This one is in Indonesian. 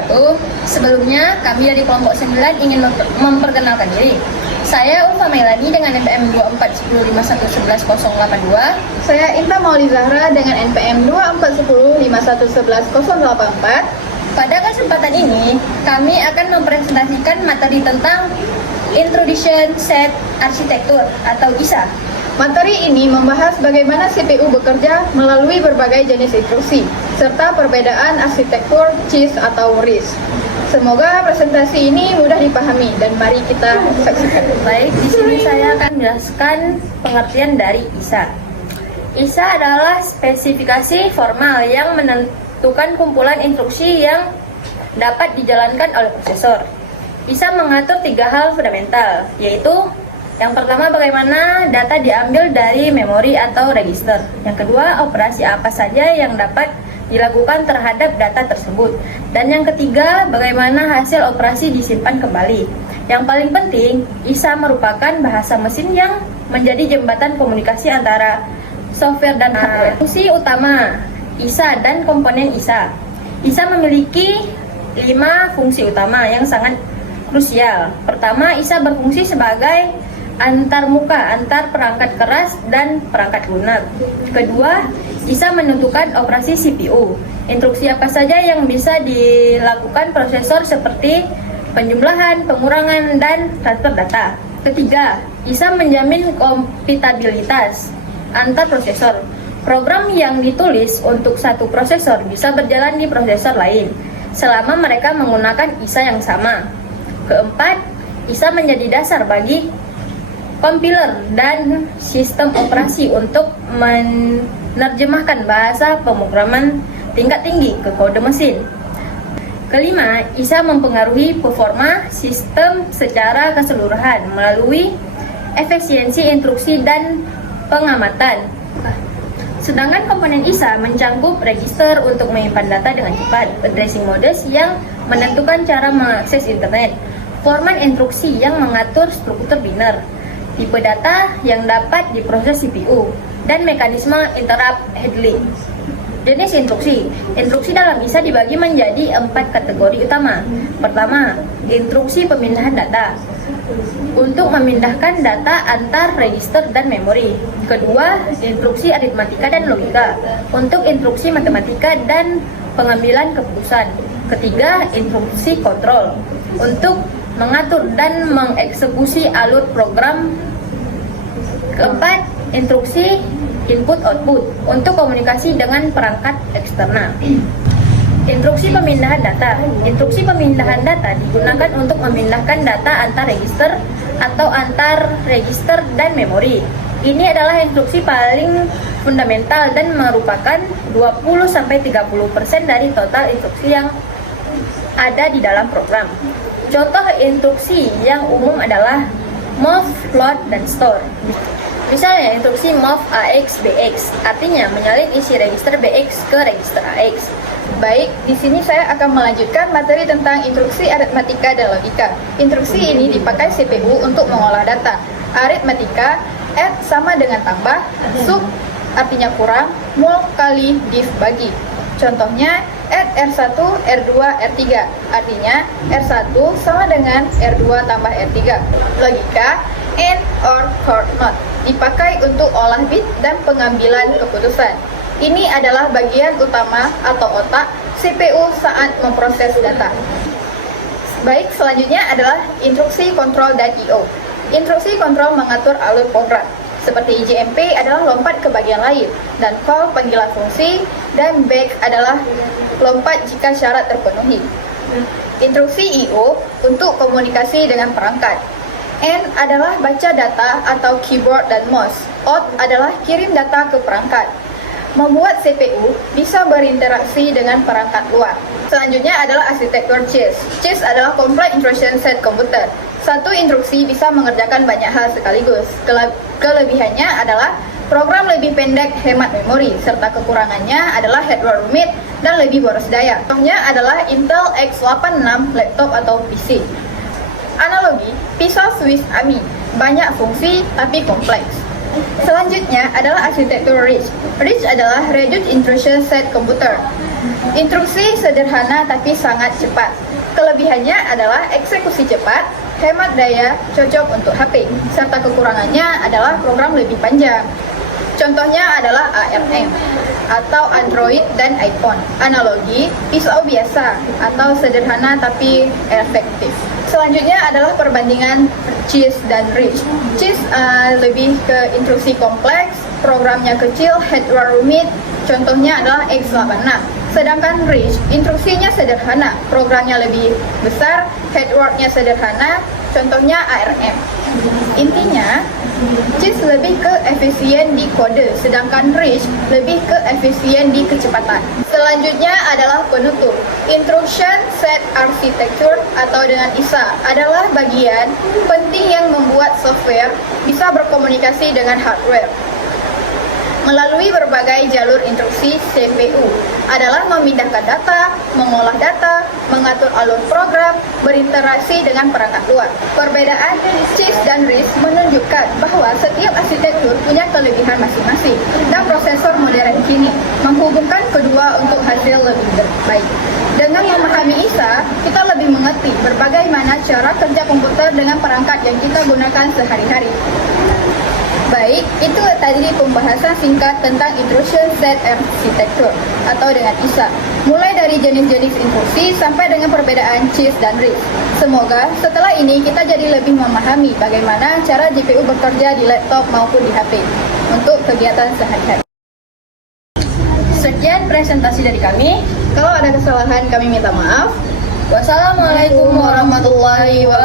wabarakatuh. Sebelumnya, kami dari kelompok 9 ingin memperkenalkan diri. Saya Ulfa Mailani dengan NPM 241051111082. Saya Inta Mauli Zahra dengan NPM 241051111084. Pada kesempatan ini, kami akan mempresentasikan materi tentang Introduction Set Architecture atau ISA. Materi ini membahas bagaimana CPU bekerja melalui berbagai jenis instruksi, serta perbedaan arsitektur CISC atau RISC. Semoga presentasi ini mudah dipahami dan mari kita saksikan. Baik, di sini saya akan menjelaskan pengertian dari ISA. ISA adalah spesifikasi formal yang menentukan kumpulan instruksi yang dapat dijalankan oleh prosesor. ISA mengatur 3 hal fundamental, yaitu yang pertama, bagaimana data diambil dari memori atau register. Yang kedua, operasi apa saja yang dapat dilakukan terhadap data tersebut. Dan yang ketiga, bagaimana hasil operasi disimpan kembali. Yang paling penting, ISA merupakan bahasa mesin yang menjadi jembatan komunikasi antara software dan hardware. Fungsi utama ISA dan komponen ISA. ISA memiliki 5 fungsi utama yang sangat krusial. Pertama, ISA berfungsi sebagai antarmuka antar perangkat keras dan perangkat lunak. Kedua, ISA menentukan operasi CPU. Instruksi apa saja yang bisa dilakukan prosesor seperti penjumlahan, pengurangan, dan transfer data. Ketiga, ISA menjamin kompatibilitas antar prosesor. Program yang ditulis untuk satu prosesor bisa berjalan di prosesor lain selama mereka menggunakan ISA yang sama. Keempat, ISA menjadi dasar bagi kompiler dan sistem operasi untuk menerjemahkan bahasa pemrograman tingkat tinggi ke kode mesin. Kelima, ISA mempengaruhi performa sistem secara keseluruhan melalui efisiensi instruksi dan pengamatan. Sedangkan komponen ISA mencangkup register untuk menyimpan data dengan cepat, addressing modes yang menentukan cara mengakses internet, format instruksi yang mengatur struktur biner, tipe data yang dapat diproses CPU, dan mekanisme interrupt handling. Jenis instruksi. Instruksi dalam ISA dibagi menjadi 4 kategori utama. Pertama, instruksi pemindahan data untuk memindahkan data antar register dan memori. Kedua, instruksi aritmatika dan logika untuk instruksi matematika dan pengambilan keputusan. Ketiga, instruksi kontrol untuk mengatur dan mengeksekusi alur program. Keempat, instruksi input-output untuk komunikasi dengan perangkat eksternal. Instruksi pemindahan data. Instruksi pemindahan data digunakan untuk memindahkan data antar register atau antar register dan memori. Ini adalah instruksi paling fundamental dan merupakan 20-30% dari total instruksi yang ada di dalam program. Contoh instruksi yang umum adalah move, float, dan store. Misalnya instruksi move AX BX, artinya menyalin isi register BX ke register AX. Baik, di sini saya akan melanjutkan materi tentang instruksi aritmatika dan logika. Instruksi ini dipakai CPU untuk mengolah data. Aritmatika, add sama dengan tambah, sub artinya kurang, mul kali div bagi. Contohnya, add R1, R2, R3, artinya R1 sama dengan R2 tambah R3. Logika, AND or OR not, dipakai untuk olah bit dan pengambilan keputusan. Ini adalah bagian utama atau otak CPU saat memproses data. Baik, selanjutnya adalah instruksi kontrol dan I/O. Instruksi kontrol mengatur alur program. Seperti JMP adalah lompat ke bagian lain, dan call panggilan fungsi, dan back adalah lompat jika syarat terpenuhi. Instruksi I/O untuk komunikasi dengan perangkat. N adalah baca data atau keyboard dan mouse. Out adalah kirim data ke perangkat. Membuat CPU bisa berinteraksi dengan perangkat luar. Selanjutnya adalah arsitektur CISC. CISC adalah Complex Instruction Set Computer. Satu instruksi bisa mengerjakan banyak hal sekaligus. Kelebihannya adalah program lebih pendek, hemat memori, serta kekurangannya adalah hardware rumit dan lebih boros daya. Contohnya adalah Intel x86 laptop atau PC. Analogi, pisau Swiss Army, banyak fungsi tapi kompleks. Selanjutnya adalah arsitektur RISC. RISC adalah Reduced Instruction Set Computer. Instruksi sederhana tapi sangat cepat. Kelebihannya adalah eksekusi cepat, hemat daya, cocok untuk HP, serta kekurangannya adalah program lebih panjang. Contohnya adalah ARM atau Android dan iPhone. Analogi, pisau biasa atau sederhana tapi efektif. Selanjutnya adalah perbandingan CISC dan RISC. CISC lebih ke instruksi kompleks, programnya kecil, hardware rumit. Contohnya adalah x86. Sedangkan RISC instruksinya sederhana, programnya lebih besar, hardware-nya sederhana. Contohnya ARM. Intinya, CISC lebih ke efisien di kode, sedangkan RISC lebih ke efisien di kecepatan. Selanjutnya adalah penutup. Instruction Set Architecture atau dengan ISA adalah bagian penting yang membuat software bisa berkomunikasi dengan hardware melalui berbagai jalur instruksi. CPU adalah memindahkan data, mengolah data, mengatur alur program, berinteraksi dengan perangkat luar. Perbedaan CISC dan RISC menunjukkan bahwa setiap arsitektur punya kelebihan masing-masing, dan prosesor modern kini menghubungkan kedua untuk hasil lebih baik. Dengan memahami ISA, kita lebih mengerti bagaimana cara kerja komputer dengan perangkat yang kita gunakan sehari-hari. Baik, itu tadi pembahasan singkat tentang Instruction Set Architecture atau dengan ISA. Mulai dari jenis-jenis instruksi sampai dengan perbedaan CISC dan RISC. Semoga setelah ini kita jadi lebih memahami bagaimana cara GPU bekerja di laptop maupun di HP untuk kegiatan sehari-hari. Sekian presentasi dari kami. Kalau ada kesalahan kami minta maaf. Wassalamualaikum warahmatullahi wabarakatuh.